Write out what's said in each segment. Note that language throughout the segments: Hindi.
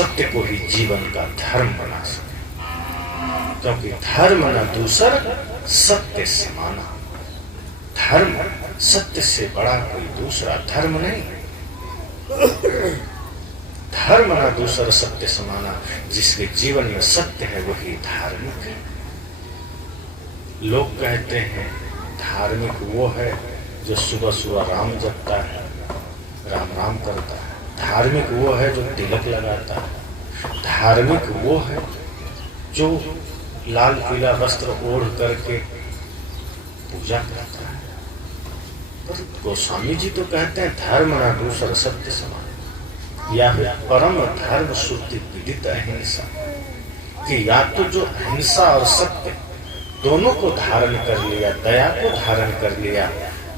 सत्य को ही जीवन का धर्म बना सके। क्योंकि धर्म न दूसर सत्य समाना, धर्म सत्य से बड़ा कोई दूसरा धर्म नहीं। धर्म न दूसर सत्य समाना, जिसके जीवन में सत्य है वही धार्मिक है। लोग कहते हैं धार्मिक वो है जो सुबह सुबह राम जपता है, राम राम करता है। धार्मिक वो है जो तिलक लगाता है। धार्मिक वो है जो लाल पीला वस्त्र ओढ़ करके पूजा करता है। पर गोस्वामी जी तो कहते हैं धर्म न दूसर सत्य समान, या फिर परम धर्म श्रुति विदित अहिंसा, कि या तो जो अहिंसा और सत्य दोनों को धारण कर लिया, दया को धारण कर लिया,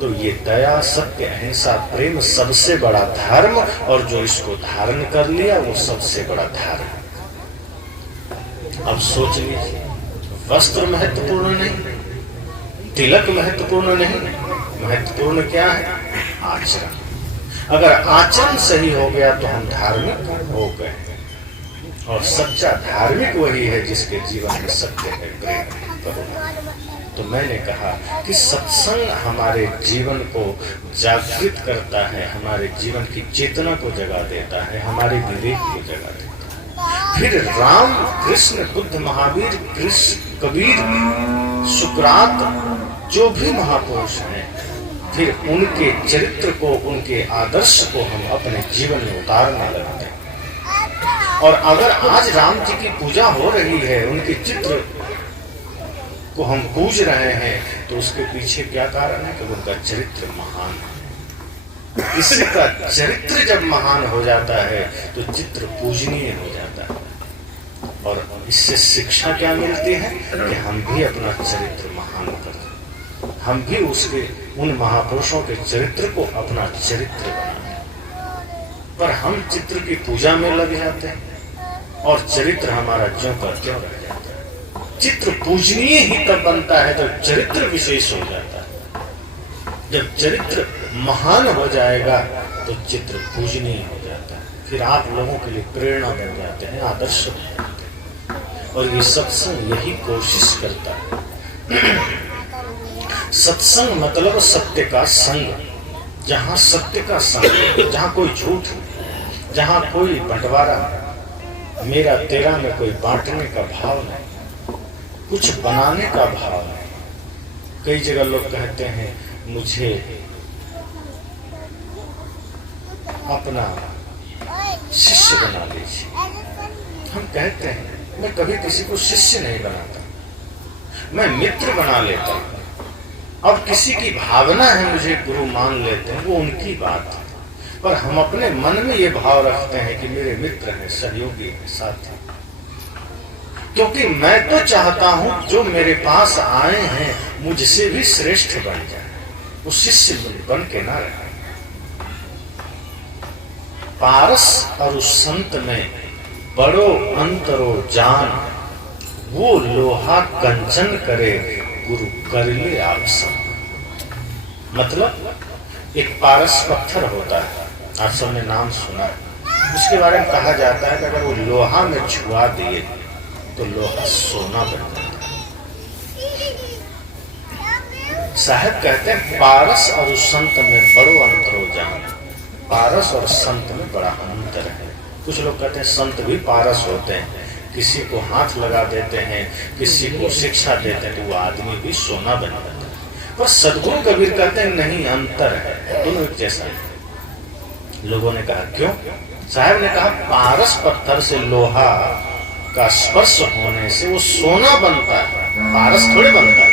तो ये दया सत्य अहिंसा प्रेम सबसे बड़ा धर्म, और जो इसको धारण कर लिया वो सबसे बड़ा धर्म। अब सोच लीजिए, वस्त्र महत्वपूर्ण नहीं, तिलक महत्वपूर्ण नहीं, महत्वपूर्ण क्या है? आचरण। अगर आचरण सही हो गया तो हम धार्मिक हो गए। और सच्चा धार्मिक वही है जिसके जीवन में सत्य है, प्रेम है, करुणा। तो मैंने कहा कि सत्संग हमारे जीवन को जागृत करता है, हमारे जीवन की चेतना को जगा देता है, हमारे विवेक को जगा देता है। फिर राम, कृष्ण, बुद्ध, महावीर, कृष्ण, कबीर, सुकरात, जो भी महापुरुष हैं, फिर उनके चरित्र को, उनके आदर्श को हम अपने जीवन में उतारने लगते हैं। और अगर आज राम जी की पूजा हो रही है, उनके चित्र को हम पूज रहे हैं, तो उसके पीछे क्या कारण है? कि उनका चरित्र महान है। किसी का चरित्र जब महान हो जाता है तो चित्र पूजनीय हो जाता है। और इससे शिक्षा क्या मिलती है? कि हम भी अपना चरित्र महान करें, हम भी उसके उन महापुरुषों के चरित्र को अपना चरित्र बनाएं। पर हम चित्र की पूजा में लग जाते हैं और चरित्र हमारा ज्यों का त्यों रह जाता है। चित्र पूजनीय ही तब बनता है जब चरित्र विशेष हो जाता है। जब चरित्र महान हो जाएगा तो चित्र पूजनीय हो जाता है। फिर आप लोगों के लिए प्रेरणा बन जाते हैं, आदर्श बन जाते हैं। और ये सत्संग यही कोशिश करता है। सत्संग मतलब सत्य का संग। जहां सत्य का संग, जहां कोई झूठ नहीं, जहां कोई बंटवारा, मेरा तेरा में कोई बांटने का भाव नहीं, कुछ बनाने का भाव है। कई जगह लोग कहते हैं मुझे अपना शिष्य बना लीजिए। हम कहते हैं मैं कभी किसी को शिष्य नहीं बनाता, मैं मित्र बना लेता हूं। अब किसी की भावना है मुझे गुरु मान लेते हैं, वो उनकी बात है। पर हम अपने मन में ये भाव रखते हैं कि मेरे मित्र हैं, सहयोगी हैं, साथी। क्योंकि मैं तो चाहता हूं जो मेरे पास आए हैं मुझसे भी श्रेष्ठ बन जाए, वो शिष्य बन के ना रहे। पारस और उस संत में बड़ो अंतरो जान, वो लोहा कंचन करे गुरु कर ले आप सब। मतलब एक पारस पत्थर होता है, आप सबने नाम सुना है। उसके बारे में कहा जाता है कि अगर वो लोहा में छुआ दिए तो लोहा सोना बन जाता है। साहब कहते हैं पारस और उस संत में बड़ो अंतर हो जाना। पारस और संत में बड़ा अंतर है। कुछ लोग कहते हैं संत भी पारस होते हैं, किसी को हाथ लगा देते हैं, किसी को शिक्षा देते हैं, तो वो आदमी भी सोना बन जाता है। पर सदगुरु कबीर कहते हैं नहीं, अंतर है, दोनों एक जैसा है। लोगों ने कहा क्यों? साहब ने कहा पारस पत्थर से लोहा का स्पर्श होने से वो सोना बनता है, पारस थोड़े बनता है।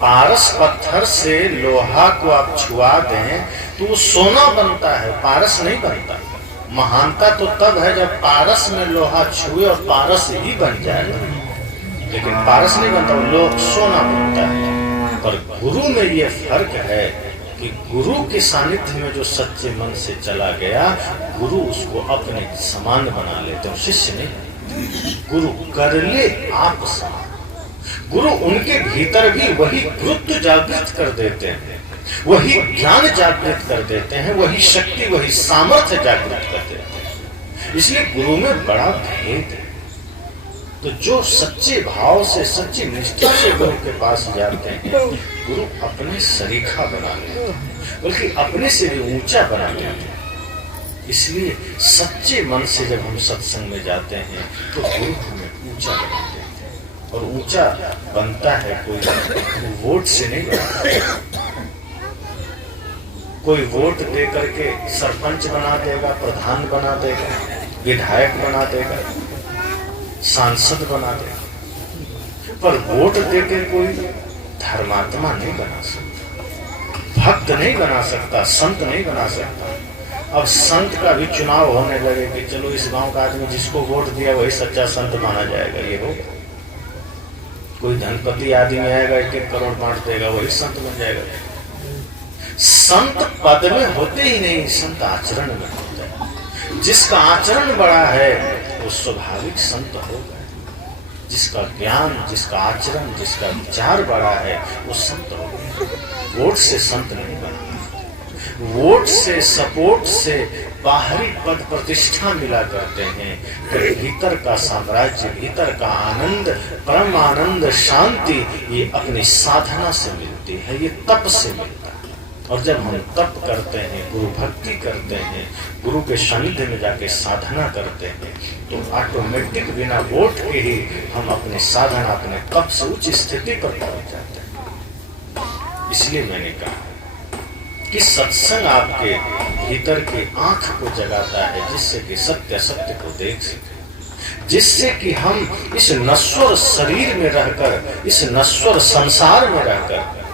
पारस पत्थर से लोहा को आप छुआ दें तो वो सोना बनता है, पारस नहीं बनता। महानता तो तब है जब पारस में लोहा छुए और पारस ही बन जाए, लेकिन पारस नहीं बनता, वो सोना बनता है। पर गुरु में ये फर्क है कि गुरु के सानिध्य में जो सच्चे मन से चला गया, गुरु उसको अपने समान बना लेते हैं, शिष्य नहीं। गुरु कर ले आप समान। गुरु उनके भीतर भी वही गुरुत्व जागृत कर देते हैं वही ज्ञान जागृत कर देते हैं, वही शक्ति, वही सामर्थ्य जागृत कर देते हैं। इसलिए गुरु में बड़ा भेद है। तो जो सच्चे भाव से, सच्ची निष्ठा से गुरु के पास जाते हैं, गुरु अपने सरीखा बना लेते हैं, बल्कि अपने से भी ऊंचा बना लेते हैं। इसलिए सच्चे मन से जब हम सत्संग में जाते हैं तो गुरु हमें ऊंचा बनाते हैं। और ऊंचा बनता है कोई वोट से नहीं बनता। कोई वोट दे करके सरपंच बना देगा, प्रधान बना देगा, विधायक बना देगा, सांसद बना देगा, पर वोट देकर कोई धर्मात्मा नहीं बना सकता, भक्त नहीं बना सकता, संत नहीं बना सकता। अब संत का भी चुनाव होने लगे कि चलो इस गांव का आदमी जिसको वोट दिया वही सच्चा संत माना जाएगा, ये हो। कोई धनपति आदमी आएगा, 1-1 करोड़ बांट देगा, वही संत बन जाएगा। संत पद में होते ही नहीं, संत आचरण में होता है। जिसका आचरण बड़ा है वो स्वाभाविक संत होगा। जिसका ज्ञान, जिसका आचरण, जिसका विचार बड़ा है वो संत होगा। वोट से संत नहीं बना। वोट से, सपोर्ट से बाहरी पद प्रतिष्ठा मिला करते हैं, तो भीतर का साम्राज्य, भीतर का आनंद, परम आनंद, शांति ये अपनी साधना से मिलती है, ये तप से मिलता है। और जब हम तप करते हैं, गुरु भक्ति करते हैं, गुरु के सानिध्य में जाके साधना करते हैं, तो ऑटोमेटिक बिना वोट के ही हम अपने साधना, अपने तप से उच्च स्थिति पर पहुंच जाते हैं। इसलिए मैंने कहा कि सत्संग आपके भीतर की आंख को जगाता है, जिससे कि सत्य असत्य को देख सके, जिससे कि हम इस नश्वर शरीर में रहकर, इस नश्वर संसार में रहकर,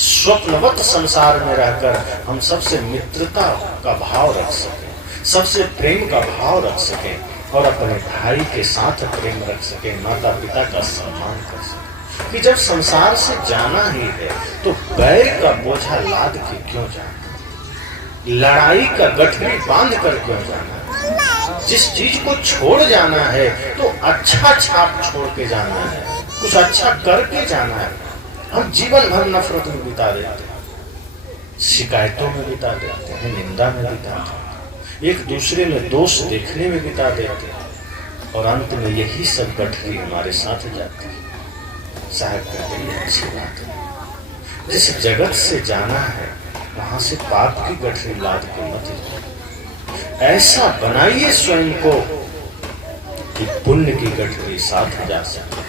स्वप्नवत संसार में रहकर हम सबसे मित्रता का भाव रख सकें, सबसे प्रेम का भाव रख सकें और अपने भाई के साथ प्रेम रख सकें, माता पिता का सम्मान कर सकें। कि जब संसार से जाना ही है तो बैर का बोझा लाद के क्यों जाना, लड़ाई का गठरी बांध कर क्यों जाना। जिस चीज को छोड़ जाना है तो अच्छा छाप छोड़ के जाना है, कुछ अच्छा करके जाना है। हम जीवन भर नफरत में बिता देते हैं, शिकायतों में बिता देते हैं, निंदा में बिता देते हैं, एक दूसरे में दोष देखने में बिता देते हैं, और अंत में यही सब गठरी हमारे साथ जाती है। साहब कहते हैं अच्छी बात है, जिस जगत से जाना है वहां से पाप की गठरी लाद के मत लो। ऐसा बनाइए स्वयं को कि पुण्य की गठरी साथ जा सके,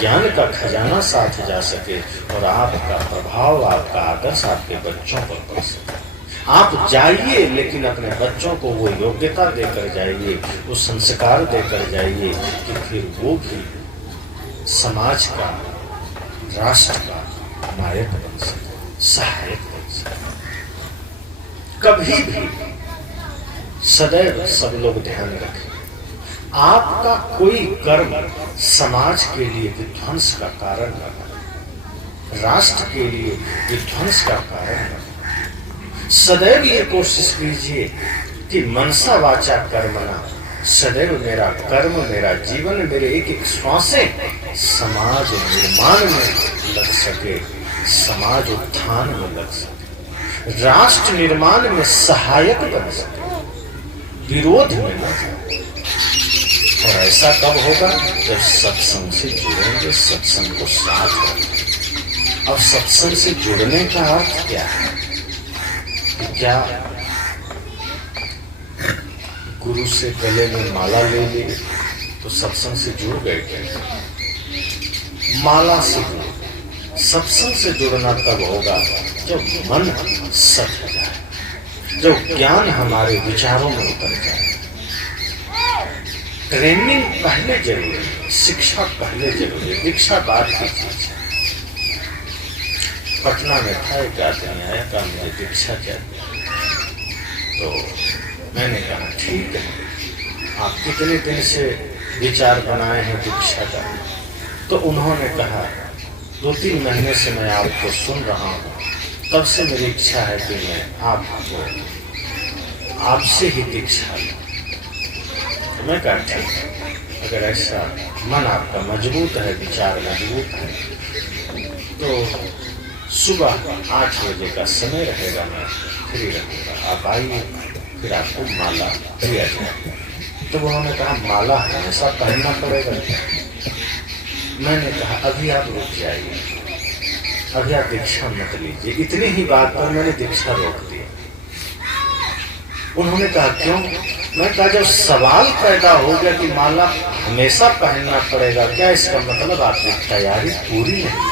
ज्ञान का खजाना साथ जा सके, और आपका प्रभाव, आपका आदर्श आपके बच्चों पर पड़ सके। आप जाइए लेकिन अपने बच्चों को वो योग्यता देकर जाइए, वो संस्कार देकर जाइए कि फिर वो भी समाज का, राष्ट्र का नायक बन सके, सहायक बन सके। कभी भी सदैव सब लोग ध्यान रखें, आपका कोई कर्म समाज के लिए विध्वंस का कारण न बने, राष्ट्र के लिए विध्वंस का कारण न बने। सदैव ये कोशिश कीजिए कि मनसा वाचा कर्मणा, सदैव मेरा कर्म, मेरा जीवन, मेरे एक एक श्वासें समाज निर्माण में लग सके, समाज उत्थान में लग सके, राष्ट्र निर्माण में सहायक बन सके, विरोध में न जाए। और ऐसा कब होगा? जब सत्संग से जुड़ेंगे, सत्संग को साथ रखेंगे। अब सत्संग से जुड़ने का अर्थ क्या है? क्या गुरु से गले में माला ले ली तो सत्संग से जुड़ गए क्या? माला से जुड़, सत्संग से जुड़ना तब होगा जब मन सत जाए, जब ज्ञान हमारे विचारों में उतर जाए। ट्रेनिंग पहले जरूरी है, शिक्षा पहले जरूरी है, दीक्षा बाद की चीज है। पटना में था एक आदमी आया, कहा मुझे दीक्षा चाहिए। तो मैंने कहा ठीक है, आप कितने दिन से विचार बनाए हैं दीक्षा का? तो उन्होंने कहा 2-3 महीने से मैं आपको सुन रहा हूँ, तब से मेरी इच्छा है कि मैं आपको, आपसे ही दीक्षा लूं। तो मैं कहा ठीक, अगर ऐसा मन आपका मजबूत है, विचार मजबूत है, तो सुबह 8 बजे का समय रहेगा, मैं फ्री रहूँगा, आप आइए, फिर आपको माला दिया जाए। तो उन्होंने कहा माला हमेशा पहनना पड़ेगा? मैंने कहा अभी आप रुक जाइए, अभी आप दीक्षा मत लीजिए। इतनी ही बात पर मैंने दीक्षा रोक दी। उन्होंने कहा क्यों? मैं कहा जब सवाल पैदा हो गया कि माला हमेशा पहनना पड़ेगा, क्या इसका मतलब आपकी तैयारी पूरी नहीं?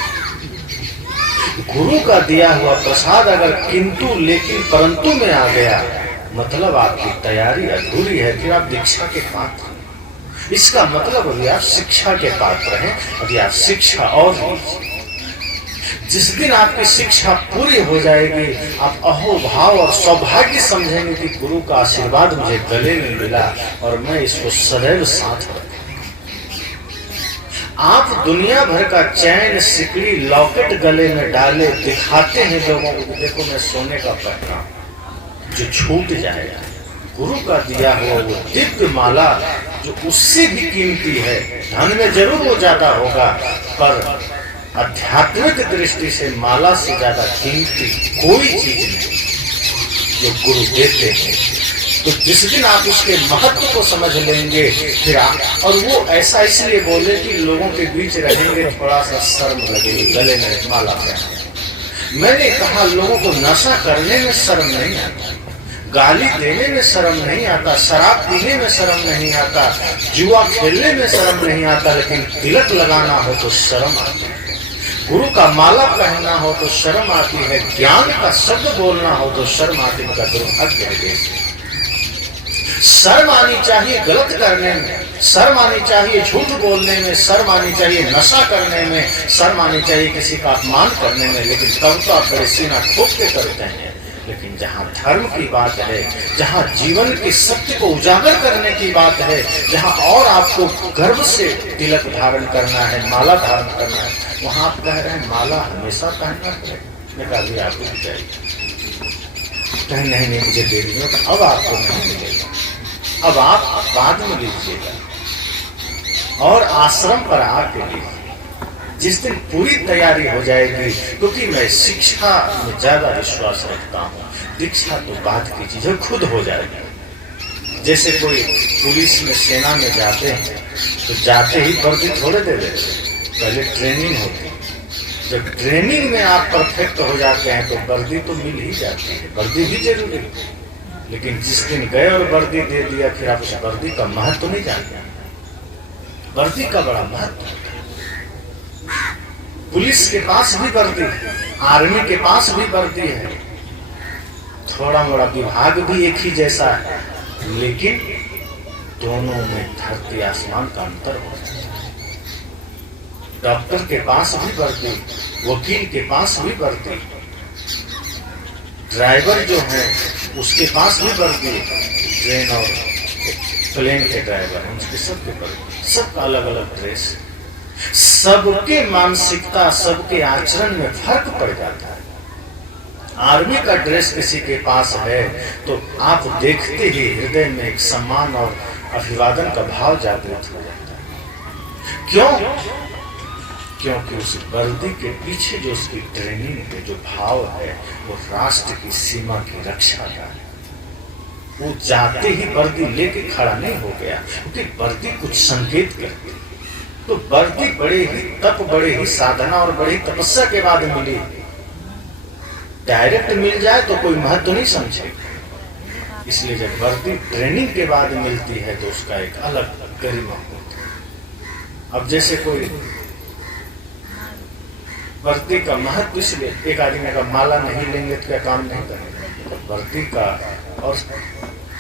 गुरु का दिया हुआ प्रसाद अगर किंतु लेकिन परंतु में आ गया, मतलब आपकी तैयारी अधूरी है, फिर आप दीक्षा के पात्र हैं। इसका मतलब अभी आप शिक्षा के पात्र हैं, अभी आप शिक्षा और जिस दिन आपकी शिक्षा पूरी हो जाएगी, आप अहोभाव और सौभाग्य समझेंगे कि गुरु का आशीर्वाद मुझे गले में मिला और मैं इसको सदैव साथ रखूं। आप दुनिया भर का चैन, सिकड़ी, लॉकेट गले में डाले दिखाते हैं लोगों को, देखो मैं सोने का पहना, जो छूट जाएगा। गुरु का दिया हुआ वो दिव्य माला जो उससे भी कीमती है, धन में जरूर वो ज्यादा होगा, पर आध्यात्मिक दृष्टि से माला से ज्यादा कीमती कोई चीज नहीं जो गुरु देते हैं। तो जिस दिन आप उसके महत्व को समझ लेंगे, फिर आप, और वो ऐसा इसलिए बोले कि लोगों के बीच रहेंगे थोड़ा सा शर्म लगेगी, गले में माला पहना। मैंने कहा लोगों को नशा करने में शर्म नहीं आता, गाली देने में शर्म नहीं आता, शराब पीने में शर्म नहीं आता, जुआ खेलने में शर्म नहीं आता, लेकिन तिलक लगाना हो तो शर्म आती है, गुरु का माला पहनना हो तो शर्म आती है, ज्ञान का शब्द बोलना हो तो शर्म आती है। दुर्भाग्य है, शर्म आनी चाहिए गलत करने में, शर्म आनी चाहिए झूठ बोलने में, शर्म आनी चाहिए नशा करने में, शर्म आनी चाहिए किसी का अपमान करने में, लेकिन तब तो आप बड़े सीना ठोक के करते हैं। लेकिन जहाँ धर्म की बात है, जहाँ जीवन के सत्य को उजागर करने की बात है, जहाँ और आपको गर्व से तिलक धारण करना है, माला धारण करना है, वहां आप कह रहे हैं माला हमेशा पहनना पड़ेगा। भी आपको चाहिए कहीं नहीं मुझे दे दीजिए, तो अब आपको नहीं मिलेगा, अब आप बाद में लीजिएगा और आश्रम पर आके लीजिए। जिस दिन पूरी तैयारी हो जाएगी, क्योंकि मैं शिक्षा में ज्यादा विश्वास रखता हूँ, दीक्षा तो बात की चीज है, खुद हो जाएगी। जैसे कोई पुलिस में, सेना में जाते हैं तो जाते ही वर्दी थोड़े दे देते, पहले ट्रेनिंग होती है। जब ट्रेनिंग में आप परफेक्ट हो जाते हैं तो वर्दी तो मिल ही जाती है, वर्दी भी जरूरी है। लेकिन जिस दिन गए और वर्दी दे दिया, फिर आप उस वर्दी का महत्व तो नहीं जानते। वर्दी का बड़ा महत्व है। पुलिस के पास भी वर्दी है, आर्मी के पास भी वर्दी है, थोड़ा मोड़ा विभाग भी एक ही जैसा है, लेकिन दोनों में धरती आसमान का अंतर हो जाता है। डॉक्टर के पास भी वर्दी, वकील के पास भी वर्दी, ड्राइवर जो है उसके पास भी वर्दी, ट्रेन और प्लेन के ड्राइवर उनके सबके वर्दी, सबका अलग अलग ड्रेस, सबके मानसिकता, सबके आचरण में फर्क पड़ जाता है। आर्मी का ड्रेस किसी के पास है तो आप देखते ही हृदय में एक सम्मान और अभिवादन का भाव जागृत हो जाता है। क्यों? क्योंकि उस वर्दी के पीछे जो उसकी ट्रेनिंग है, जो भाव है, वो राष्ट्र की सीमा की रक्षा का है। वो जाते ही वर्दी लेके खड़ा नहीं हो गया, क्योंकि वर्दी कुछ संकेत करती है। तो वर्दी बड़े ही तप, बड़े ही साधना और बड़ी तपस्या के बाद मिली। डायरेक्ट मिल जाए तो कोई महत्व नहीं समझेगा, इसलिए जब वर्दी ट्रेनिंग के बाद मिलती है तो उसका एक अलग गरिमा होता है। अब जैसे कोई वर्दी का महत्व, इसलिए एक आदमी का माला नहीं लेंगे तो क्या काम नहीं करेंगे, तो वर्दी का और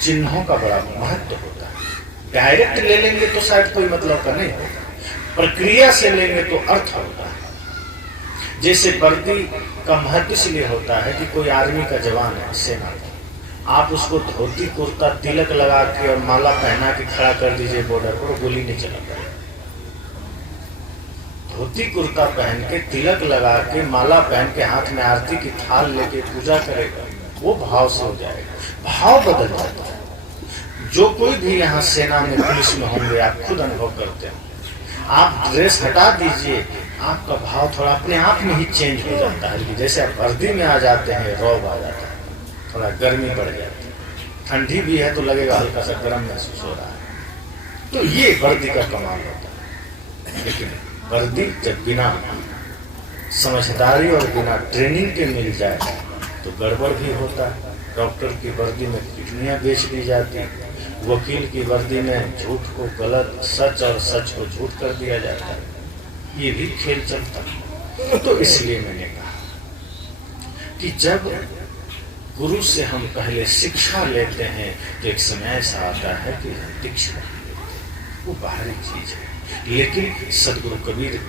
चिन्हों का बड़ा महत्व होता है। डायरेक्ट ले लेंगे तो शायद कोई मतलब का नहीं होता, प्रक्रिया से लेंगे तो अर्थ होता है। जैसे वर्दी का महत्व इसलिए होता है कि कोई आर्मी का जवान है, सेना का, आप उसको धोती कुर्ता तिलक लगा के और माला पहना के खड़ा कर दीजिए बॉर्डर पर, गोली नहीं चला पाएगा। धोती कुर्ता पहन के, तिलक लगा के, माला पहन के, हाथ में आरती की थाल लेके पूजा करेगा, वो भाव से हो जाएगा, भाव बदल जाता है। जो कोई भी यहाँ सेना में, पुलिस में होंगे, आप खुद अनुभव करते हैं। आप ड्रेस हटा दीजिए, आपका भाव थोड़ा अपने आप में ही चेंज हो जाता है कि जैसे आप वर्दी में आ जाते हैं, रौब आ जाता है, थोड़ा गर्मी बढ़ जाती है, ठंडी भी है तो लगेगा हल्का सा गर्म महसूस हो रहा है। तो ये वर्दी का कमाल होता है। लेकिन वर्दी जब बिना समझदारी और बिना ट्रेनिंग के मिल जाए तो गड़बड़ भी होता है। डॉक्टर की वर्दी में किडनियां बेच दी जाती है, वकील की वर्दी में झूठ को गलत, सच और सच को झूठ कर दिया जाता है। ये भी खेल चलता है। तो इसलिए मैंने कहा कि जब गुरु से हम पहले शिक्षा लेते हैं तो एक समय ऐसा आता है कि दीक्षा, वो बाहरी चीज है। लेकिन सदगुरु कबीर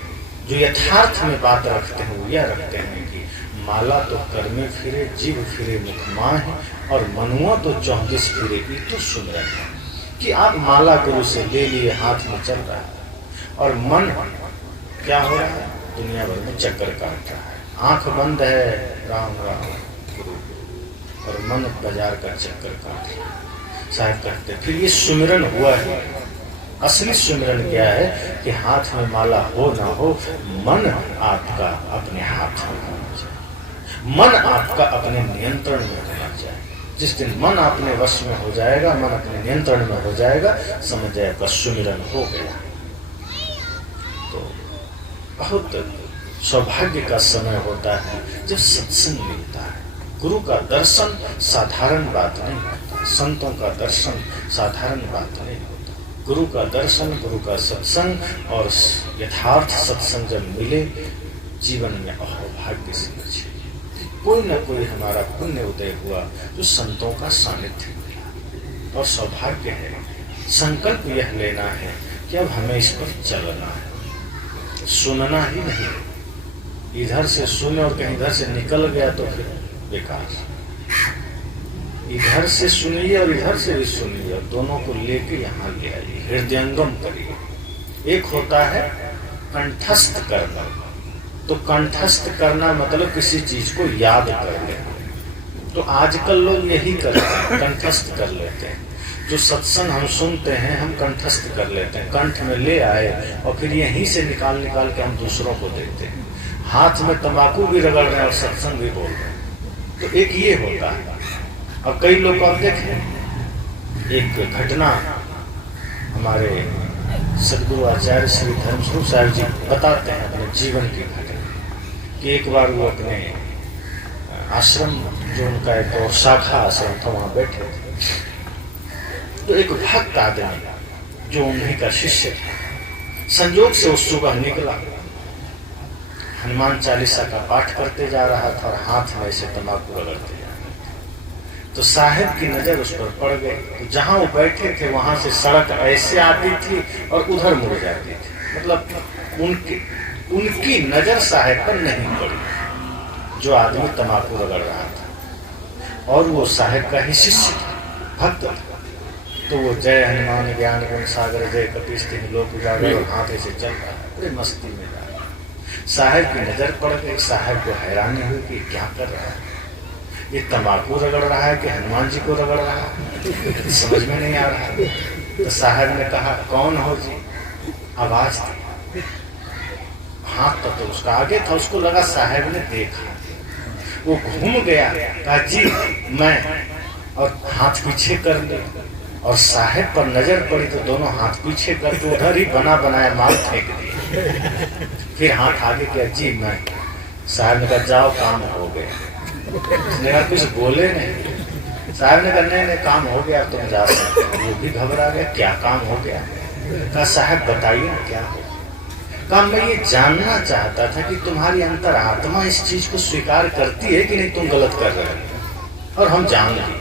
जो यथार्थ में बात रखते हैं वो यह रखते हैं कि माला तो कर में फिरे, जीव फिरे मुख माहि, और मनुआ तो 34 फिरे, ये तो सुमरन है। कि आप माला गुरु से ले लिए, हाथ में चल रहा है, और मन क्या हो रहा है, दुनिया भर में चक्कर काट रहा है। आंख बंद है, राम राम गुरु, और मन बाजार का चक्कर काट रहा है। साहब कहते फिर ये सुमिरन हुआ है। असली सुमिरन क्या है कि हाथ में माला हो ना हो, मन आपका अपने हाथ में होना चाहिए, मन आपका अपने नियंत्रण में होना चाहिए। जिस दिन मन अपने वश में हो जाएगा, मन अपने नियंत्रण में हो जाएगा, समझ जाए आपका सुमिरन हो गया। तो बहुत सौभाग्य का समय होता है जब सत्संग मिलता है। गुरु का दर्शन साधारण बात नहीं होता, संतों का दर्शन साधारण बात नहीं होता। गुरु का दर्शन, गुरु का सत्संग और यथार्थ सत्संग जब मिले, जीवन में अहोभाग्य से कोई न कोई हमारा पुण्य उदय हुआ जो संतों का सानिध्य मिला। और सौभाग्य है, संकल्प यह लेना है कि अब हमें इस पर चलना है, सुनना ही नहीं। इधर से सुने और कहीं इधर से निकल गया तो फिर बेकार। इधर से सुनिए और इधर से भी सुनिए, और दोनों को लेके यहाँ ले आइए, हृदयंगम करिए। एक होता है कंठस्थ करना, तो कंठस्थ करना मतलब किसी चीज को याद कर लेना। तो आजकल लोग यही करते हैं, कंठस्थ कर लेते हैं। जो सत्संग हम सुनते हैं हम कंठस्थ कर लेते हैं, कंठ में ले आए और फिर यहीं से निकाल के हम दूसरों को देते हैं। हाथ में तंबाकू भी रगड़ रहे हैं और सत्संग भी बोल रहे हैं। तो एक ये होता है। और कई लोग आप देखें, एक घटना हमारे सदगुरु आचार्य श्री धर्मस्वरूप साहब जी बताते हैं अपने जीवन की घटना, कि एक बार वो अपने आश्रम, जो उनका एक और शाखा आश्रम था, वहां बैठे थे। तो एक भक्त आदमी जो उन्हीं का शिष्य था, संयोग से उस सुबह निकला, हनुमान चालीसा का पाठ करते जा रहा था और हाथ में से तंबाकू रगड़ते जा रहा था। तो साहिब की नजर उस पर पड़ गई। तो जहां वो बैठे थे वहां से सड़क ऐसे आती थी और उधर मुड़ जाती थी, मतलब उनकी नजर साहिब पर नहीं पड़ी जो आदमी तंबाकू रगड़ रहा था, और वो साहिब का ही शिष्य था, भक्त था। तो वो जय हनुमान ज्ञान गुण सागर, जय कपीस तिन्ह लोक उजागर, और हाथ ऐसे चल रहा है, पूरे मस्ती में जा रहा है। साहिब की नजर पड़ गई। साहिब को हैरानी हुई कि क्या कर रहा है, ये तंबाकू रगड़ रहा है कि हनुमान जी को रगड़ रहा है, समझ में नहीं आ रहा है। तो साहिब ने कहा, कौन हो जी? आवाज थी, हाथ तो उसका आगे था। उसको लगा साहिब ने देखा, वो घूम गया, कहा जी मैं, और हाथ पीछे कर ले। और साहिब पर नजर पड़ी तो दोनों हाथ पीछे करके उधर ही बना बनाया माल फेंक दिया। फिर हाथ आगे किया, जी मैं। साहिब ने कहा, जाओ काम हो गया। उसने कहा, कुछ बोले नहीं। साहिब ने कहा, नहीं काम हो गया, तुम जा सकते हो। वो भी घबरा गया, क्या काम हो गया? कहा, साहिब बताइए ना क्या हो। कहा, मैं ये जानना चाहता था कि तुम्हारी अंतरात्मा इस चीज को स्वीकार करती है कि नहीं तुम गलत कर रहे हो। और हम जान लिए,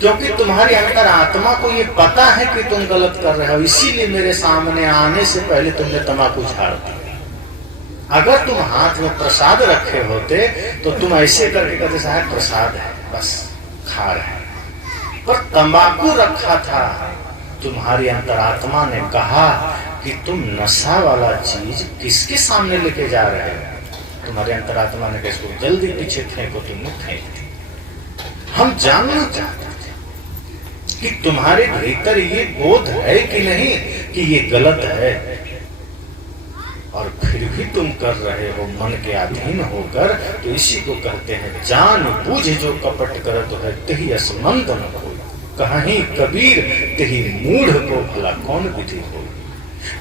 क्योंकि तुम्हारी अंतरात्मा को ये पता है कि तुम गलत कर रहे हो, इसीलिए मेरे सामने आने से पहले तुमने तंबाकू झाड़ दिया। अगर तुम हाथ में प्रसाद रखे होते तो तुम ऐसे करके कहते, साहब प्रसाद है, बस खा रहे। पर तंबाकू रखा था, तुम्हारी अंतरात्मा ने कहा कि तुम नशा वाला चीज किसके सामने लेके जा रहे हो। तुम्हारी अंतरात्मा ने कहा, इसको जल्दी पीछे फेंको, तुम फेंक। हम जानना चाहते थे कि तुम्हारे भीतर ये बोध है कि नहीं कि ये गलत है। और फिर भी तुम कर रहे हो मन के अधीन होकर, तो इसी को कहते हैं जान बूझ जो कपट करत है तही असमंत न हो, कहीं कबीर तही मूढ़ को भला कौन विधि हो।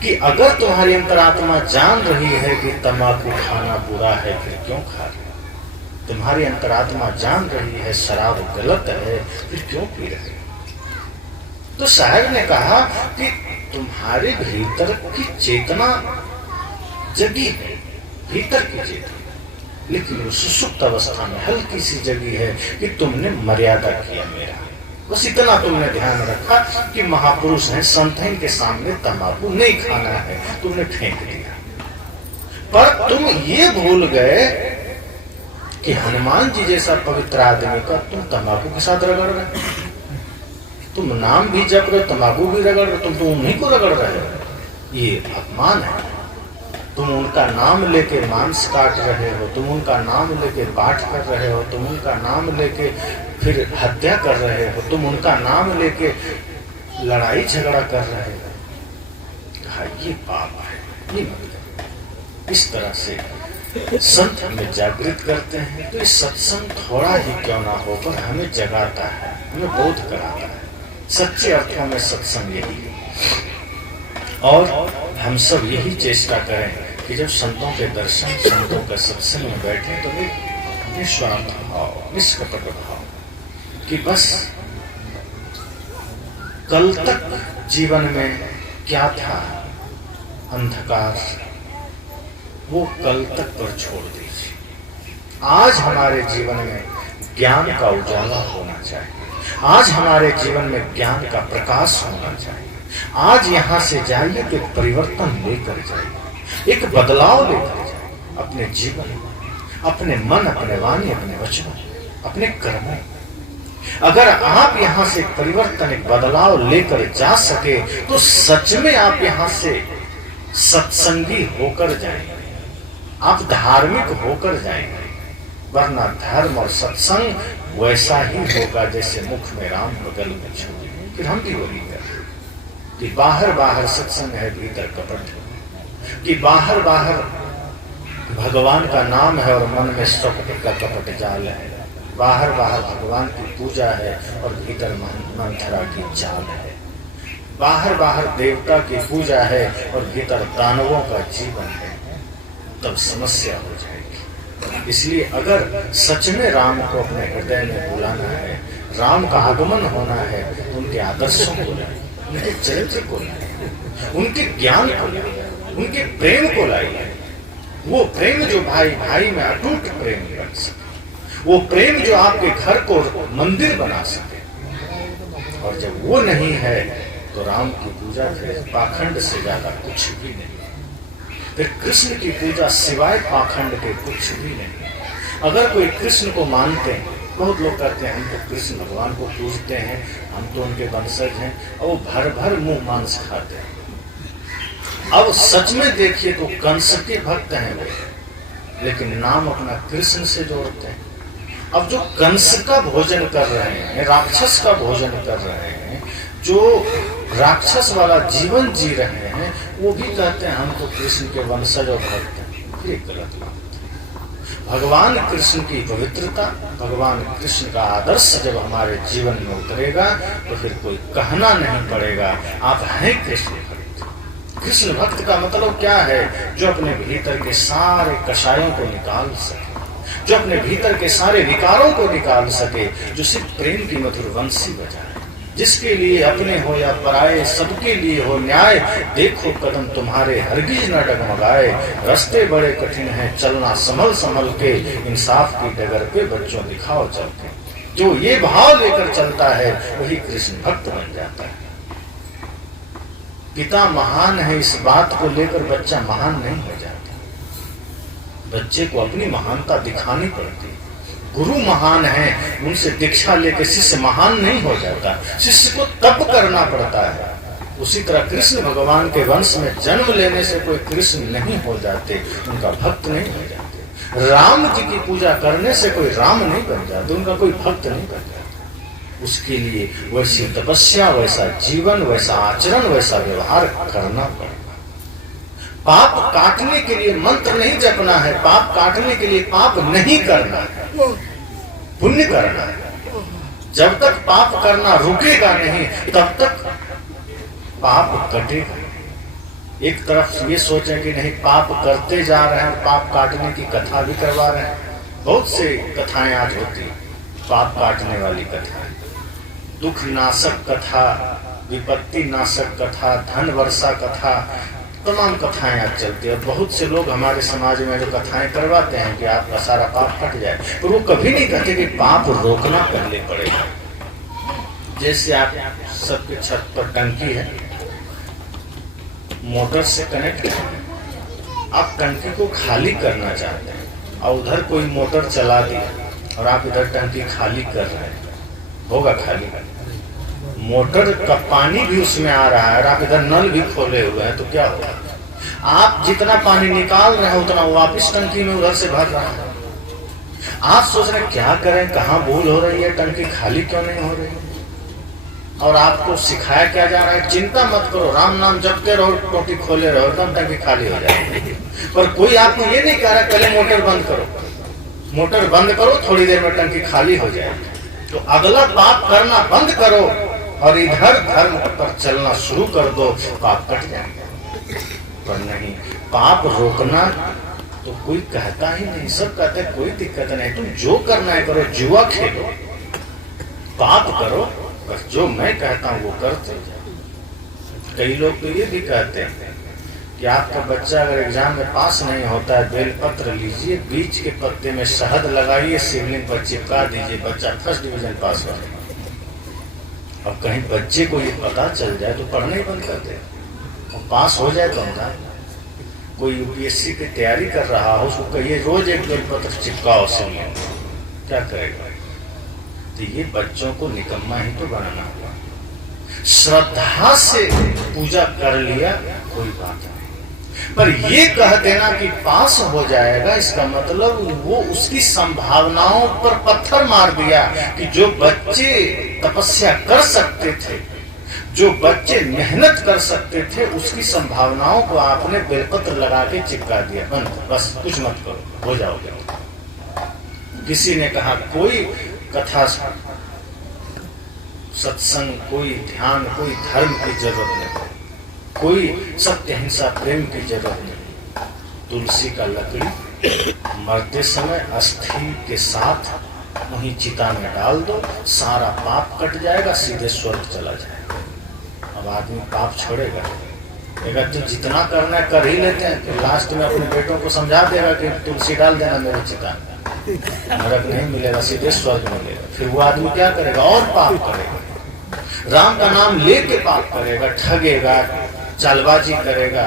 कि अगर तुम्हारी अंतरात्मा जान रही है कि तंबाकू खाना बुरा है, फिर क्यों खा रहे हो। तुम्हारी अंतरात्मा जान रही है शराब गलत है, फिर क्यों पी रहे हो। तो साहब ने कहा कि तुम्हारे भीतर की चेतना जगी है, भीतर की चेतना, लेकिन वो सुसुप्त अवस्था में हल्की सी जगी है कि तुमने मर्यादा किया मेरा, बस इतना तुमने ध्यान रखा कि महापुरुष हैं, संत हैं, के सामने तंबाकू नहीं खाना है, तुमने फेंक दिया। पर तुम ये भूल गए कि हनुमान जी जैसा पवित्र आदमी का तुम तंबाकू के साथ रगड़ रहे, तुम नाम भी जप रहे, तंबाकू भी रगड़ रहे, तुम तो उन्हीं को रगड़ रहे हो। ये अपमान है। तुम उनका नाम लेके मांस काट रहे हो, तुम उनका नाम लेके पाठ कर रहे हो, तुम उनका नाम लेके फिर हत्या कर रहे हो, तुम उनका नाम लेके लड़ाई झगड़ा कर रहे हो। कहा ये पाप है, ये मत करो। इस तरह से संत हमें जागृत करते हैं। तो ये सत्संग थोड़ा ही क्यों ना हो, पर हमें जगाता है, हमें बोध कराता है। सच्चे अर्थों में सत्संग यही है। और हम सब यही चेष्टा करें कि जब संतों के दर्शन, संतों के सत्संग में बैठे तो वे निस्वार्थ भाव, निष्कपट भाव कि बस कल तक जीवन में क्या था अंधकार, वो कल तक पर छोड़ दीजिए। आज हमारे जीवन में ज्ञान का उजाला होना चाहिए, आज हमारे जीवन में ज्ञान का प्रकाश होना चाहिए। आज यहां से जाइए तो परिवर्तन लेकर जाइए, एक बदलाव लेकर जाइए अपने जीवन में, अपने मन, अपने वाणी, अपने वचनों, अपने कर्मों। अगर आप यहां से परिवर्तन, एक बदलाव लेकर जा सके तो सच में आप यहां से सत्संगी होकर जाएंगे, आप धार्मिक होकर जाएंगे। वरना धर्म और सत्संग वैसा ही होगा जैसे मुख में राम बगल में छुरी। फिर हम भी वही कर कि बाहर बाहर सत्संग है, भीतर कपट है, कि बाहर बाहर भगवान का नाम है और मन में कपट का कपट जाल है, बाहर बाहर भगवान की पूजा है और भीतर मंथरा की चाल है, बाहर बाहर देवता की पूजा है और भीतर दानवों का जीवन है। तब समस्या हो जाएगी। इसलिए अगर सच में राम को अपने हृदय में बुलाना है, राम का आगमन होना है, तो उनके आदर्शों को लाइए, उनके चरित्र को लाइए, उनके ज्ञान को लाइए, उनके प्रेम को लाइए। वो प्रेम जो भाई भाई में अटूट प्रेम बन सके, वो प्रेम जो आपके घर को मंदिर बना सके। और जब वो नहीं है तो राम की पूजा फिर पाखंड से ज्यादा कुछ भी नहीं। फिर कृष्ण की पूजा सिवाय पाखंड के कुछ भी नहीं। अगर कोई कृष्ण को मानते हैं, बहुत लोग कहते हैं हम तो कृष्ण भगवान को पूजते हैं, हम तो उनके वंशज हैं, और वो भर भर मुंह मांस खाते हैं। अब सच में देखिए तो कंस के भक्त हैं वो, लेकिन नाम अपना कृष्ण से जोड़ते हैं। अब जो कंस का भोजन कर रहे हैं, राक्षस का भोजन कर रहे हैं, जो राक्षस वाला जीवन जी रहे हैं, वो भी कहते हैं हम तो कृष्ण के वंशज और भक्त हैं। ये गलत बात। भगवान कृष्ण की पवित्रता, भगवान कृष्ण का आदर्श जब हमारे जीवन में उतरेगा तो फिर कोई कहना नहीं पड़ेगा आप हैं कृष्ण भक्त। कृष्ण भक्त का मतलब क्या है? जो अपने भीतर के सारे कषायों को निकाल सके, जो अपने भीतर के सारे विकारों को निकाल सके, जो सिर्फ प्रेम की मधुर वंशी बजाए, जिसके लिए अपने हो या पराये सबके लिए हो न्याय। देखो कदम तुम्हारे हरगिज न डगमगाए, रास्ते बड़े कठिन हैं चलना संभल संभल के, इंसाफ की डगर पे बच्चों दिखाओ चल के। जो ये भाव लेकर चलता है वही कृष्ण भक्त बन जाता है। पिता महान है इस बात को लेकर बच्चा महान नहीं हो जाता। बच्चे को अपनी महानता दिखानी पड़ती है। गुरु महान है, उनसे दीक्षा लेकर शिष्य महान नहीं हो जाता, शिष्य को तप करना पड़ता है। उसी तरह कृष्ण भगवान के वंश में जन्म लेने से कोई कृष्ण नहीं हो जाते, उनका भक्त नहीं हो जाते। राम जी की पूजा करने से कोई राम नहीं बन जाते, उनका कोई भक्त नहीं बन जाता। उसके लिए वैसी तपस्या, वैसा जीवन, वैसा आचरण, वैसा व्यवहार करना पड़ेगा। पाप काटने के लिए मंत्र नहीं जपना है, पाप काटने के लिए पाप नहीं करना है, पुण्य करना है। जब तक पाप करना रुकेगा नहीं तब तक पाप कटेगा। एक तरफ ये सोचें कि नहीं पाप करते जा रहे हैं, पाप काटने की कथा भी करवा रहे हैं। बहुत से कथाएं आज होती हैं, पाप काटने वाली कथाएं, दुख नाशक कथा, विपत्ति नाशक कथा, धन वर्षा कथा, तमाम कथाएं आज चलती है। बहुत से लोग हमारे समाज में जो कथाएं करवाते हैं कि आपका सारा पाप कट जाए, पर वो कभी नहीं कहते कि पाप रोकना पहले पड़ेगा। जैसे आप सबके छत पर टंकी है, मोटर से कनेक्ट है, आप टंकी को खाली करना चाहते हैं और उधर कोई मोटर चला दिया और आप इधर टंकी खाली कर रहे हैं, होगा खाली? मोटर का पानी भी उसमें आ रहा है और आप इधर नल भी खोले हुए हैं, तो क्या होगा? आप जितना पानी निकाल रहे हैं उतना वापस टंकी में उधर से भर रहा है। आप सोच रहे हैं क्या करें, कहाँ भूल हो रही है, टंकी खाली क्यों नहीं हो रही? और आपको सिखाया क्या जा रहा है, चिंता मत करो, राम नाम जपते रहो, टोटी खोले रहो, एकदम टंकी खाली हो जाएगी। पर कोई आपको ये नहीं कह रहा पहले मोटर बंद करो, मोटर बंद करो, थोड़ी देर में टंकी खाली हो जाएगी। तो अगला पाप करना बंद करो और इधर धर्म पर चलना शुरू कर दो, पाप कट जाएंगे। पर नहीं, पाप रोकना तो कोई कहता ही नहीं, सब कहते हैं कोई दिक्कत नहीं, तुम जो करना है करो, जुआ खेलो, पाप करो, बस जो मैं कहता हूँ वो करते जाओ। कई लोग तो ये भी कहते हैं कि आपका बच्चा अगर एग्जाम में पास नहीं होता है, बेलपत्र लीजिए, बीच के पत्ते में शहद लगाइए, शिवलिंग पर चिपका दीजिए, बच्चा फर्स्ट डिवीजन पास हो जाएगा। अब कहीं बच्चे को ये पता चल जाए तो पढ़ना ही बंद कर दे, और पास हो जाए तो होता है। कोई यूपीएससी की तैयारी कर रहा हो, उसको कहिए रोज एक बेलपत्र चिपकाओ शिवलिंग, क्या करेगा? तो ये बच्चों को निकम्मा ही तो बनाना हुआ। श्रद्धा से पूजा कर लिया कोई बात नहीं, पर ये कह देना कि पास हो जाएगा, इसका मतलब वो उसकी संभावनाओं पर पत्थर मार दिया कि जो बच्चे तपस्या कर सकते थे, जो बच्चे मेहनत कर सकते थे, उसकी संभावनाओं को आपने बेलपत्र लगा के चिपका दिया, बंद, बस कुछ मत करो, हो जाओगे। किसी ने कहा कोई कथा, सत्संग, कोई ध्यान, कोई धर्म की जरूरत नहीं, कोई सत्य हिंसा प्रेम की जरूरत नहीं, तुलसी का लकड़ी मरते समय अस्थि के साथ वहीं चिता में डाल दो, सारा पाप कट जाएगा, सीधे स्वर्ग चला जाएगा। अब आदमी पाप छोड़ेगा, अगर तो जितना करना है कर ही लेते हैं, तो लास्ट में अपने बेटों को समझा देगा कि तुलसी डाल देना मेरे चिता में, नरक नहीं मिलेगा, सीधे स्वर्ग मिलेगा। फिर वो आदमी क्या करेगा? और पाप करेगा, राम का नाम लेके पाप करेगा, ठगेगा, चालबाजी करेगा,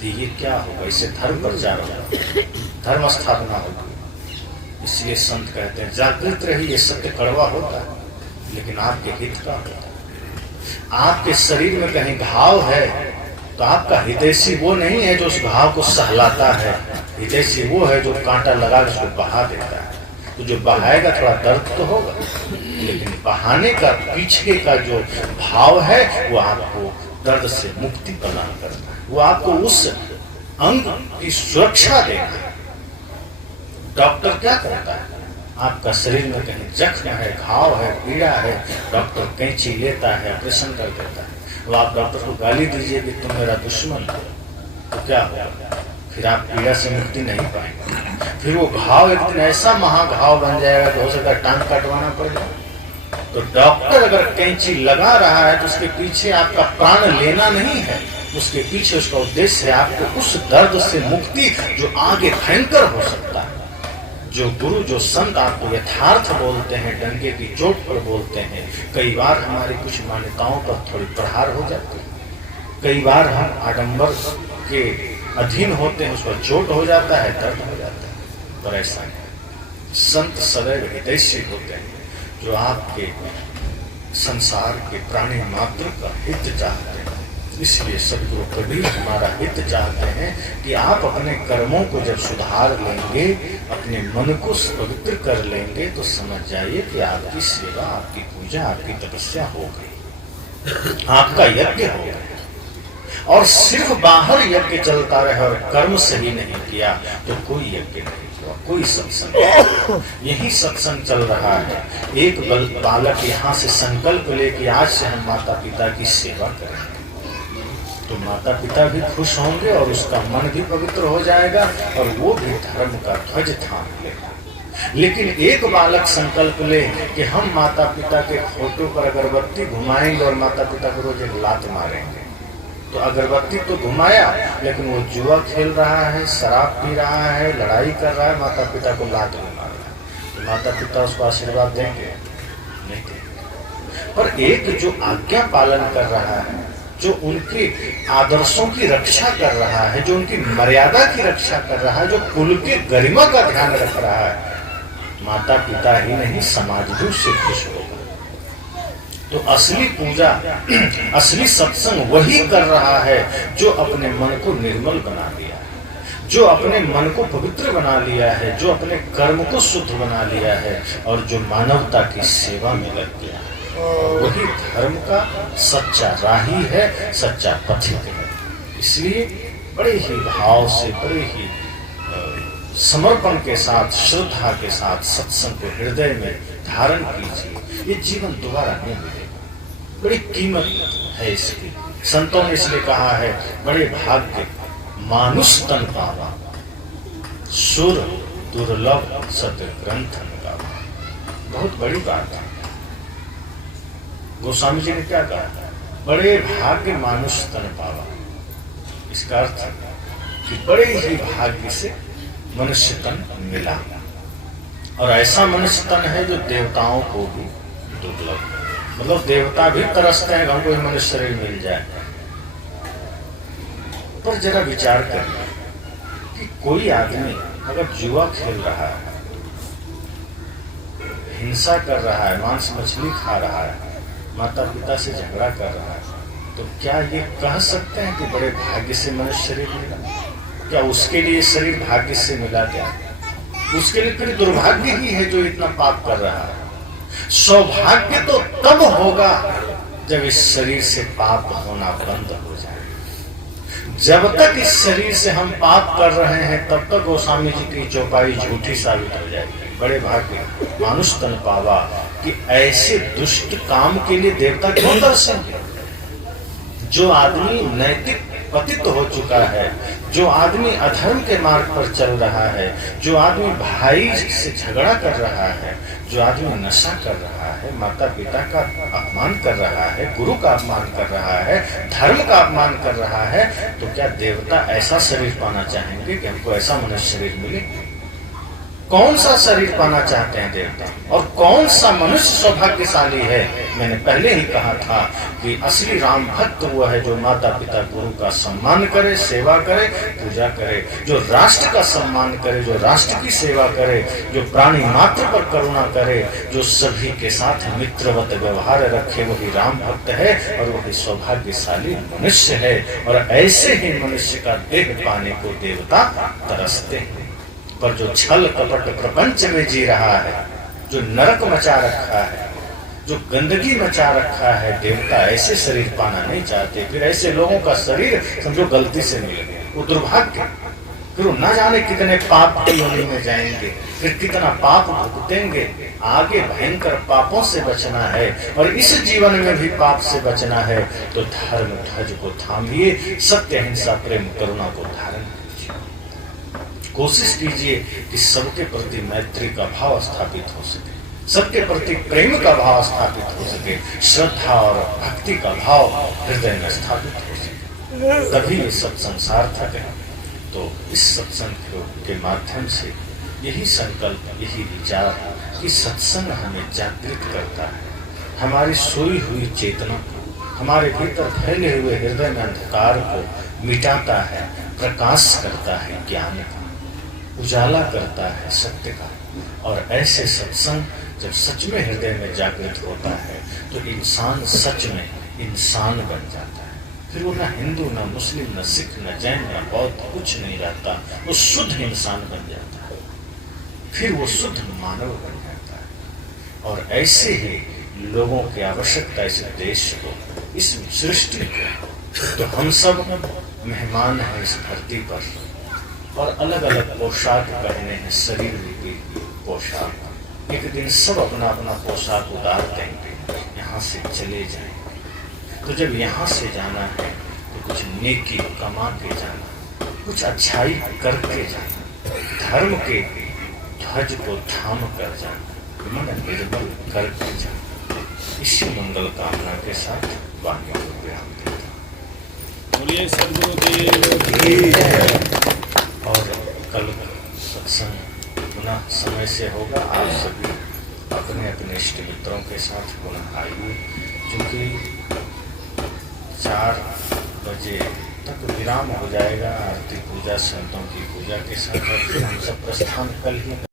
तो ये क्या होगा? इससे धर्म प्रचार होगा, धर्म स्थापना होगी। इसलिए संत कहते हैं जागृत रहिए, सत्य कड़वा होता है लेकिन आपके हित का होता है। आपके शरीर में कहीं घाव है तो आपका हितैषी वो नहीं है जो उस घाव को सहलाता है, हितैषी वो है जो कांटा लगा उसको बहा देता है। तो जो बहाएगा थोड़ा दर्द तो होगा, लेकिन बहाने का पीछे का जो भाव है वो आपको दर्द से मुक्ति प्रदान करता है, वो आपको उस अंग की सुरक्षा देगा। डॉक्टर क्या करता है? आपका शरीर में कहीं जख्म है, घाव है, पीड़ा है, डॉक्टर कैंची लेता है, ऑपरेशन कर देता है। तो आप डॉक्टर को गाली दीजिए कि तुम मेरा दुश्मन हो, तो क्या होगा? फिर आप पीड़ा से मुक्ति नहीं पाएंगे। फिर वो घाव एक दिन ऐसा महाघाव बन जाएगा कि हो सकता है टांग कटवाना पड़ेगा। तो डॉक्टर अगर कैंची लगा रहा है तो उसके पीछे आपका प्राण लेना नहीं है, उसके पीछे उसका उद्देश्य है आपको उस दर्द से मुक्ति जो आगे भयंकर हो सकता है। जो गुरु, जो संत आपको यथार्थ बोलते हैं, डंके की चोट पर बोलते हैं। कई बार हमारी कुछ मान्यताओं पर थोड़ी प्रहार हो जाती है, कई बार हम आडंबर के अधीन होते हैं, उस पर चोट हो जाता है, दर्द हो जाता है, पर ऐसा नहीं। संत सदैव हितैषी होते हैं, जो आपके संसार के प्राणी मात्र का हित चाहते हैं। इसलिए सदगुरु कबीर हमारा हित चाहते हैं कि आप अपने कर्मों को जब सुधार लेंगे, अपने मन को पवित्र कर लेंगे, तो समझ जाइए कि आपकी सेवा, आपकी पूजा, आपकी तपस्या हो गई, आपका यज्ञ हो गया। और सिर्फ बाहर यज्ञ चलता रहे और कर्म सही नहीं किया तो कोई यज्ञ नहीं हुआ, कोई सत्संग नहीं। यही सत्संग चल रहा है। एक बालक यहाँ से संकल्प ले कि आज से हम माता पिता की सेवा करेंगे, तो माता पिता भी खुश होंगे और उसका मन भी पवित्र हो जाएगा और वो भी धर्म का ध्वज थाम लेगा। लेकिन एक बालक संकल्प ले कि हम माता पिता के फोटो पर अगरबत्ती घुमाएंगे और माता पिता को रोज एक लात मारेंगे, तो अगरबत्ती तो घुमाया लेकिन वो जुआ खेल रहा है, शराब पी रहा है, लड़ाई कर रहा है, माता पिता को लात मार रहा है, तो माता पिता उसको आशीर्वाद देंगे? नहीं देंगे। पर एक जो आज्ञा पालन कर रहा है, जो उनके आदर्शों की रक्षा कर रहा है, जो उनकी मर्यादा की रक्षा कर रहा है, जो कुल के गरिमा का ध्यान रख रहा है, माता पिता ही नहीं समाज भी उससे खुश होगा। तो असली पूजा, असली सत्संग वही कर रहा है जो अपने मन को निर्मल बना लिया है, जो अपने मन को पवित्र बना लिया है, जो अपने कर्म को शुद्ध बना लिया है और जो मानवता की सेवा में लग गया है। वही धर्म का सच्चा राही है, सच्चा पथिक है। इसलिए बड़े ही भाव से, बड़े ही समर्पण के साथ, श्रद्धा के साथ सत्संग को हृदय में धारण कीजिए। ये जीवन दोबारा नहीं मिलेगा, बड़ी कीमत है इसकी। संतों ने इसलिए कहा है, बड़े भाग्य मानुष तन पावा, सुर दुर्लभ सत्य ग्रंथन का। बहुत बड़ी बात है। गोस्वामी जी ने क्या कहा? बड़े भाग्य मानुष तन पावा। इसका अर्थ कि बड़े ही भाग्य से मनुष्य तन मिला, और ऐसा मनुष्य तन है जो देवताओं को भी दुर्लभ, मतलब देवता भी तरसते हैं हमको मनुष्य शरीर मिल जाए। पर जरा विचार करिए कि कोई आदमी अगर जुआ खेल रहा है, हिंसा कर रहा है, मांस मछली खा रहा है, माता पिता से झगड़ा कर रहा है, तो क्या ये कह सकते हैं कि बड़े भाग्य से मनुष्य शरीर मिला? क्या उसके लिए शरीर भाग्य से मिला? क्या उसके लिए फिर दुर्भाग्य ही है जो इतना पाप कर रहा है? सौभाग्य तो तब होगा जब इस शरीर से पाप होना बंद हो जाए। जब तक इस शरीर से हम पाप कर रहे हैं तब तक गोस्वामी जी की चौपाई झूठी साबित हो जाएगी। बड़े भाग्य मानुष तन पावा, कि ऐसे दुष्ट काम के लिए देवता क्यों तरसेंगे? जो आदमी नैतिक पतित हो चुका है, जो आदमी अधर्म के मार्ग पर चल रहा है, जो आदमी भाई से झगड़ा कर रहा है, जो आदमी नशा कर रहा है, माता पिता का अपमान कर रहा है, गुरु का अपमान कर रहा है, धर्म का अपमान कर रहा है, तो क्या देवता ऐसा शरीर पाना चाहेंगे कि हमको ऐसा मनुष्य शरीर मिले? कौन सा शरीर पाना चाहते हैं देवता? और कौन सा मनुष्य सौभाग्यशाली है? मैंने पहले ही कहा था कि असली राम भक्त वो है जो माता पिता गुरु का सम्मान करे, सेवा करे, पूजा करे, जो राष्ट्र का सम्मान करे, जो राष्ट्र की सेवा करे, जो प्राणी मात्र पर करुणा करे, जो सभी के साथ मित्रवत व्यवहार रखे, वही राम भक्त है और वही सौभाग्यशाली मनुष्य है। और ऐसे ही मनुष्य का देह पाने को देवता तरसते हैं। पर जो छल कपट प्रपंच में जी रहा है, जो नरक मचा रखा है, जो गंदगी मचा रखा है, देवता ऐसे शरीर पाना नहीं चाहते। फिर ऐसे लोगों का शरीर समझो गलती से मिल गया, वो दुर्भाग्य। फिर वो न जाने कितने पाप की योनि में जाएंगे, फिर कितना पाप भुगतेंगे। आगे भयंकर पापों से बचना है और इस जीवन में भी पाप से बचना है, तो धर्म ध्वज को थामिए, सत्य अहिंसा प्रेम करुणा को धारण कोशिश कीजिए कि सबके प्रति मैत्री का भाव स्थापित हो सके, सबके प्रति प्रेम का भाव स्थापित हो सके, श्रद्धा और भक्ति का भाव हृदय में स्थापित हो सके, तभी ये सत्संग सार्थक है। तो इस सत्संग के माध्यम से यही संकल्प, यही विचार कि सत्संग हमें जागृत करता है, हमारी सोई हुई चेतना को, हमारे भीतर फैले हुए हृदय में अंधकार को मिटाता है, प्रकाश करता है, ज्ञान का उजाला करता है, सत्य का। और ऐसे सत्संग जब सच में हृदय में जागृत होता है तो इंसान सच में इंसान बन जाता है। फिर वो न हिंदू, न मुस्लिम, न सिख, न जैन, न बौद्ध, कुछ नहीं रहता, वो शुद्ध इंसान बन जाता है, फिर वो शुद्ध मानव बन जाता है। और ऐसे ही लोगों की आवश्यकता इस देश को, इस सृष्टि को तो हम सब मेहमान हैं इस धरती पर और अलग अलग पोशाक पहने हैं, शरीर रूपी पोशाक। एक दिन सब अपना अपना पोशाक उतार देंगे, यहाँ से चले जाएंगे। तो जब यहाँ से जाना है तो कुछ नेकी कमा के जाना, कुछ अच्छाई करके जाना, धर्म के ध्वज को थाम कर जाना, मन निर्मल करके जाना। इसी मंगल कामना के साथ वाणी को विराम देता हूं। बोलिए सद्गुरुदेव की जय। और कल सत्संग पुनः समय से होगा। आप सभी अपने अपने इष्ट मित्रों के साथ पुनः आइए, क्योंकि 4 बजे तक विराम हो जाएगा आरती पूजा संतों की पूजा के साथ, और फिर हम सब प्रस्थान कल ही